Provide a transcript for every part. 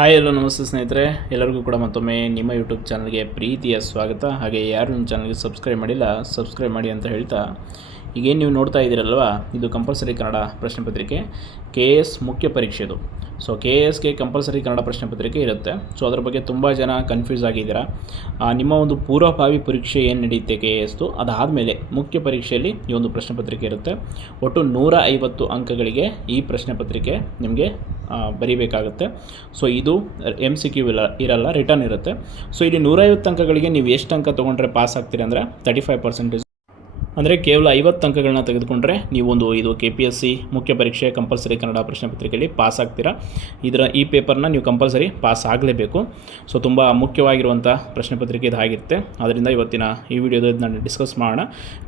Hi ಎಲ್ಲೋ ನಮಸ್ತೆ ಸ್ನೇಹಿತರೆ, ಎಲ್ಲರಿಗೂ ಕೂಡ ಮತ್ತೊಮ್ಮೆ ನಿಮ್ಮ ಯೂಟ್ಯೂಬ್ ಚಾನಲ್ಗೆ ಪ್ರೀತಿಯ ಸ್ವಾಗತ. ಹಾಗೆ ಯಾರು ನಿಮ್ಮ ಚಾನಲ್ಗೆ ಸಬ್ಸ್ಕ್ರೈಬ್ ಮಾಡಿಲ್ಲ ಸಬ್ಸ್ಕ್ರೈಬ್ ಮಾಡಿ ಅಂತ ಹೇಳ್ತಾ, ಈಗೇನು ನೀವು ನೋಡ್ತಾ ಇದ್ದೀರಲ್ವ, ಇದು ಕಂಪಲ್ಸರಿ ಕನ್ನಡ ಪ್ರಶ್ನೆ ಪತ್ರಿಕೆ KS ಮುಖ್ಯ ಪರೀಕ್ಷೆದು. ಸೊ KSಗೆ ಕಂಪಲ್ಸರಿ ಕನ್ನಡ ಪ್ರಶ್ನೆ ಪತ್ರಿಕೆ ಇರುತ್ತೆ. ಸೊ ಅದ್ರ ಬಗ್ಗೆ ತುಂಬ ಜನ ಕನ್ಫ್ಯೂಸ್ ಆಗಿದ್ದೀರಾ. ನಿಮ್ಮ ಒಂದು ಪೂರ್ವಭಾವಿ ಪರೀಕ್ಷೆ ಏನು ನಡೆಯುತ್ತೆ KSದು, ಅದಾದಮೇಲೆ ಮುಖ್ಯ ಪರೀಕ್ಷೆಯಲ್ಲಿ ಈ ಒಂದು ಪ್ರಶ್ನೆ ಪತ್ರಿಕೆ ಇರುತ್ತೆ. ಒಟ್ಟು 150 ಅಂಕಗಳಿಗೆ ಈ ಪ್ರಶ್ನೆ ಪತ್ರಿಕೆ ನಿಮಗೆ ಬರೀಬೇಕಾಗುತ್ತೆ. ಸೊ ಇದು MCQ ಇರಲ್ಲ, ರಿಟರ್ನ್ ಇರುತ್ತೆ. ಸೊ ಇಲ್ಲಿ 150 ಅಂಕಗಳಿಗೆ ನೀವು ಎಷ್ಟು ಅಂಕ ತೊಗೊಂಡ್ರೆ ಪಾಸ್ ಆಗ್ತೀರಾ ಅಂದರೆ 35%. ಅಂದರೆ ಕೇವಲ 50 ಅಂಕಗಳನ್ನ ತೆಗೆದುಕೊಂಡ್ರೆ ನೀವೊಂದು ಇದು KPSC ಮುಖ್ಯ ಪರೀಕ್ಷೆ ಕಂಪಲ್ಸರಿ ಕನ್ನಡ ಪ್ರಶ್ನೆ ಪತ್ರಿಕೆಯಲ್ಲಿ ಪಾಸ್ ಆಗ್ತೀರಾ. ಈ ಪೇಪರ್ನ ನೀವು ಕಂಪಲ್ಸರಿ ಪಾಸ್ ಆಗಲೇಬೇಕು. ಸೊ ತುಂಬ ಮುಖ್ಯವಾಗಿರುವಂಥ ಪ್ರಶ್ನೆ ಪತ್ರಿಕೆ ಇದಾಗಿರುತ್ತೆ. ಅದರಿಂದ ಇವತ್ತಿನ ಈ ವಿಡಿಯೋದಲ್ಲಿ ನಾನು ಡಿಸ್ಕಸ್ ಮಾಡೋಣ.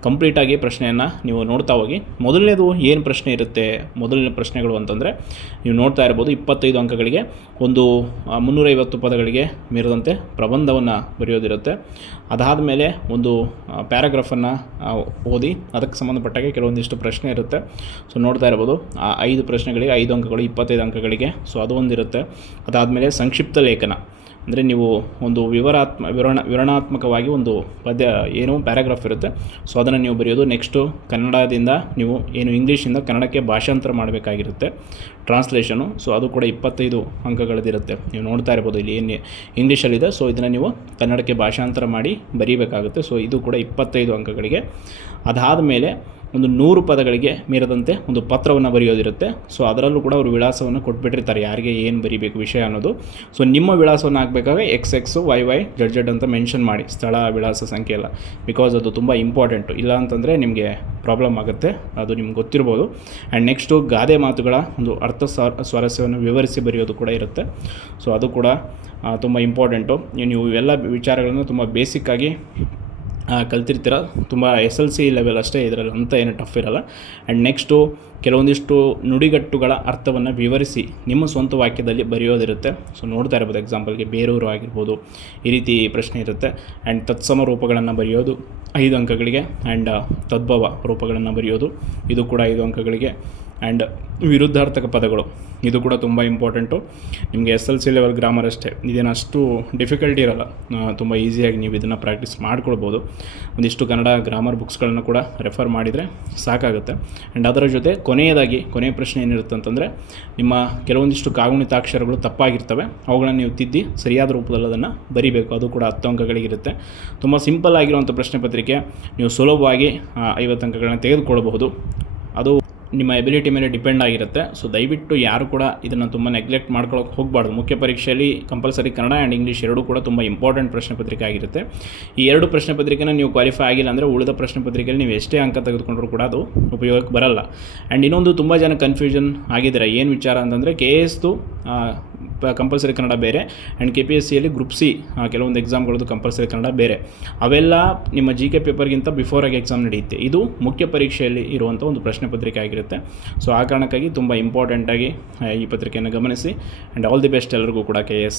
ಕಂಪ್ಲೀಟಾಗಿ ಪ್ರಶ್ನೆಯನ್ನು ನೀವು ನೋಡ್ತಾ ಹೋಗಿ. ಮೊದಲನೇದು ಏನು ಪ್ರಶ್ನೆ ಇರುತ್ತೆ, ಮೊದಲನೇ ಪ್ರಶ್ನೆಗಳು ಅಂತಂದರೆ ನೀವು ನೋಡ್ತಾ ಇರ್ಬೋದು, 25 ಅಂಕಗಳಿಗೆ ಒಂದು 350 ಪದಗಳಿಗೆ ಮೀರಿದಂತೆ ಪ್ರಬಂಧವನ್ನು ಬರೆಯೋದಿರುತ್ತೆ. ಅದಾದ ಮೇಲೆ ಒಂದು ಪ್ಯಾರಾಗ್ರಾಫನ್ನು ಓದಿ ಅದಕ್ಕೆ ಸಂಬಂಧಪಟ್ಟಾಗೆ ಕೆಲವೊಂದಿಷ್ಟು ಪ್ರಶ್ನೆ ಇರುತ್ತೆ. ಸೊ ನೋಡ್ತಾ ಇರ್ಬೋದು, 5 ಪ್ರಶ್ನೆಗಳಿಗೆ 5 ಅಂಕಗಳು 25 ಅಂಕಗಳಿಗೆ. ಸೊ ಅದು ಒಂದಿರುತ್ತೆ. ಅದಾದಮೇಲೆ ಸಂಕ್ಷಿಪ್ತ ಲೇಖನ, ಅಂದರೆ ನೀವು ಒಂದು ವಿವರಣಾತ್ಮಕವಾಗಿ ಒಂದು ಪದ್ಯ ಏನು ಪ್ಯಾರಾಗ್ರಾಫ್ ಇರುತ್ತೆ. ಸೊ ಅದನ್ನು ನೀವು ಬರೆಯೋದು. ನೆಕ್ಸ್ಟು ಕನ್ನಡದಿಂದ ನೀವು ಏನು ಇಂಗ್ಲೀಷಿಂದ ಕನ್ನಡಕ್ಕೆ ಭಾಷಾಂತರ ಮಾಡಬೇಕಾಗಿರುತ್ತೆ, ಟ್ರಾನ್ಸ್ಲೇಷನು. ಸೊ ಅದು ಕೂಡ 25 ಅಂಕಗಳದಿರುತ್ತೆ. ನೀವು ನೋಡ್ತಾ ಇರ್ಬೋದು ಇಲ್ಲಿ ಏನು ಇಂಗ್ಲೀಷಲ್ಲಿದೆ. ಸೊ ಇದನ್ನು ನೀವು ಕನ್ನಡಕ್ಕೆ ಭಾಷಾಂತರ ಮಾಡಿ ಬರೀಬೇಕಾಗುತ್ತೆ. ಸೊ ಇದು ಕೂಡ 25 ಅಂಕಗಳಿಗೆ. ಅದಾದ ಮೇಲೆ ಒಂದು 100 ಪದಗಳಿಗೆ ಮೀರದಂತೆ ಒಂದು ಪತ್ರವನ್ನು ಬರೆಯೋದಿರುತ್ತೆ. ಸೊ ಅದರಲ್ಲೂ ಕೂಡ ಅವರು ವಿಳಾಸವನ್ನು ಕೊಟ್ಬಿಟ್ಟಿರ್ತಾರೆ, ಯಾರಿಗೆ ಏನು ಬರೀಬೇಕು ವಿಷಯ ಅನ್ನೋದು. ಸೊ ನಿಮ್ಮ ವಿಳಾಸವನ್ನು ಹಾಕಬೇಕಾದ್ರೆ XX YY ZZ ಅಂತ ಮೆನ್ಷನ್ ಮಾಡಿ, ಸ್ಥಳ ವಿಳಾಸ ಸಂಖ್ಯೆ ಎಲ್ಲ, ಬಿಕಾಸ್ ಅದು ತುಂಬ ಇಂಪಾರ್ಟೆಂಟು. ಇಲ್ಲ ಅಂತಂದರೆ ನಿಮಗೆ ಪ್ರಾಬ್ಲಮ್ ಆಗುತ್ತೆ, ಅದು ನಿಮ್ಗೆ ಗೊತ್ತಿರ್ಬೋದು. ಆ್ಯಂಡ್ ನೆಕ್ಸ್ಟು ಗಾದೆ ಮಾತುಗಳ ಒಂದು ಅರ್ಥ ಸ್ವಾರಸ್ಯವನ್ನು ವಿವರಿಸಿ ಬರೆಯೋದು ಕೂಡ ಇರುತ್ತೆ. ಸೊ ಅದು ಕೂಡ ತುಂಬ ಇಂಪಾರ್ಟೆಂಟು. ನೀವು ಎಲ್ಲ ವಿಚಾರಗಳನ್ನು ತುಂಬ ಬೇಸಿಕ್ಕಾಗಿ ಕಲ್ತಿರ್ತೀರ. ತುಂಬ SLC ಲೆವೆಲ್ ಅಷ್ಟೇ, ಇದರಲ್ಲಿ ಅಂತ ಏನು ಟಫ್ ಇರಲ್ಲ. ಆ್ಯಂಡ್ ನೆಕ್ಸ್ಟು ಕೆಲವೊಂದಿಷ್ಟು ನುಡಿಗಟ್ಟುಗಳ ಅರ್ಥವನ್ನು ವಿವರಿಸಿ ನಿಮ್ಮ ಸ್ವಂತ ವಾಕ್ಯದಲ್ಲಿ ಬರೆಯೋದಿರುತ್ತೆ. ಸೊ ನೋಡ್ತಾ ಇರ್ಬೋದು, ಎಕ್ಸಾಂಪಲ್ಗೆ ಬೇರೂರು ಆಗಿರ್ಬೋದು, ಈ ರೀತಿ ಪ್ರಶ್ನೆ ಇರುತ್ತೆ. ಆ್ಯಂಡ್ ತತ್ಸಮ ರೂಪಗಳನ್ನು ಬರೆಯೋದು 5 ಅಂಕಗಳಿಗೆ. ಆ್ಯಂಡ್ ತದ್ಭವ ರೂಪಗಳನ್ನು ಬರೆಯೋದು, ಇದು ಕೂಡ 5 ಅಂಕಗಳಿಗೆ. ಆ್ಯಂಡ್ ವಿರುದ್ಧಾರ್ಥಕ ಪದಗಳು, ಇದು ಕೂಡ ತುಂಬ ಇಂಪಾರ್ಟೆಂಟು. ನಿಮಗೆ SLC ಲೆವೆಲ್ ಗ್ರಾಮರ್ ಅಷ್ಟೇ, ಇದೇನು ಅಷ್ಟು ಡಿಫಿಕಲ್ಟಿ ಇರಲ್ಲ. ತುಂಬ ಈಸಿಯಾಗಿ ನೀವು ಇದನ್ನು ಪ್ರಾಕ್ಟೀಸ್ ಮಾಡ್ಕೊಳ್ಬೋದು. ಒಂದಿಷ್ಟು ಕನ್ನಡ ಗ್ರಾಮರ್ ಬುಕ್ಸ್ಗಳನ್ನು ಕೂಡ ರೆಫರ್ ಮಾಡಿದರೆ ಸಾಕಾಗುತ್ತೆ. ಆ್ಯಂಡ್ ಅದರ ಜೊತೆ ಕೊನೆಯ ಪ್ರಶ್ನೆ ಏನಿರುತ್ತೆ ಅಂತಂದರೆ, ನಿಮ್ಮ ಕೆಲವೊಂದಿಷ್ಟು ಕಾಗುಣಿತಾಕ್ಷರಗಳು ತಪ್ಪಾಗಿರ್ತವೆ, ಅವುಗಳನ್ನು ನೀವು ತಿದ್ದಿ ಸರಿಯಾದ ರೂಪದಲ್ಲಿ ಅದನ್ನು ಬರೀಬೇಕು. ಅದು ಕೂಡ 10 ಅಂಕಗಳಿಗಿರುತ್ತೆ. ತುಂಬ ಸಿಂಪಲ್ ಆಗಿರುವಂಥ ಪ್ರಶ್ನೆ ಪತ್ರಿಕೆ, ನೀವು ಸುಲಭವಾಗಿ 50 ಅಂಕಗಳನ್ನ ತೆಗೆದುಕೊಳ್ಳಬಹುದು. ಅದು ನಿಮ್ಮ ಎಬಿಲಿಟಿ ಮೇಲೆ ಡಿಪೆಂಡ್ ಆಗಿರುತ್ತೆ. ಸೊ ದಯವಿಟ್ಟು ಯಾರು ಕೂಡ ಇದನ್ನು ತುಂಬ ನೆಗ್ಲೆಕ್ಟ್ ಮಾಡ್ಕೊಳ್ಳೋಕೆ ಹೋಗಬಾರ್ದು. ಮುಖ್ಯ ಪರೀಕ್ಷೆಯಲ್ಲಿ ಕಂಪಲ್ಸರಿ ಕನ್ನಡ ಆ್ಯಂಡ್ ಇಂಗ್ಲೀಷ್ ಎರಡೂ ಕೂಡ ತುಂಬ ಇಂಪಾರ್ಟೆಂಟ್ ಪ್ರಶ್ನೆ ಪತ್ರಿಕೆ ಆಗಿರುತ್ತೆ. ಈ 2 ಪ್ರಶ್ನೆ ಪತ್ರಿಕೆನ ನೀವು ಕ್ವಾಲಿಫೈ ಆಗಿಲ್ಲ ಅಂದರೆ ಉಳಿದ ಪ್ರಶ್ನೆ ಪತ್ರಿಕೆಯಲ್ಲಿ ನೀವು ಎಷ್ಟೇ ಅಂಕ ತೆಗೆದುಕೊಂಡ್ರೂ ಕೂಡ ಅದು ಉಪಯೋಗಕ್ಕೆ ಬರಲ್ಲ. ಆ್ಯಂಡ್ ಇನ್ನೊಂದು ತುಂಬ ಜನ ಕನ್ಫ್ಯೂಷನ್ ಆಗಿದ್ದಾರೆ. ಏನು ವಿಚಾರ ಅಂತಂದರೆ, KSದು ಕಂಪಲ್ಸರಿ ಕನ್ನಡ ಬೇರೆ, ಆ್ಯಂಡ್ KPSCಯಲ್ಲಿ ಗ್ರೂಪ್ C ಕೆಲವೊಂದು ಎಕ್ಸಾಮ್ಗಳದ್ದು ಕಂಪಲ್ಸರಿ ಕನ್ನಡ ಬೇರೆ. ಅವೆಲ್ಲ ನಿಮ್ಮ GK ಪೇಪರ್ಗಿಂತ ಬಿಫೋರಾಗಿ ಎಕ್ಸಾಮ್ ನಡೆಯುತ್ತೆ. ಇದು ಮುಖ್ಯ ಪರೀಕ್ಷೆಯಲ್ಲಿ ಇರುವಂಥ ಒಂದು ಪ್ರಶ್ನೆ ಪತ್ರಿಕೆ ಆಗಿರುತ್ತೆ. ಸೊ ಆ ಕಾರಣಕ್ಕಾಗಿ ತುಂಬ ಇಂಪಾರ್ಟೆಂಟಾಗಿ ಈ ಪತ್ರಿಕೆಯನ್ನು ಗಮನಿಸಿ. ಆ್ಯಂಡ್ ಆಲ್ ದಿ ಬೆಸ್ಟ್ ಎಲ್ಲರಿಗೂ ಕೂಡ KS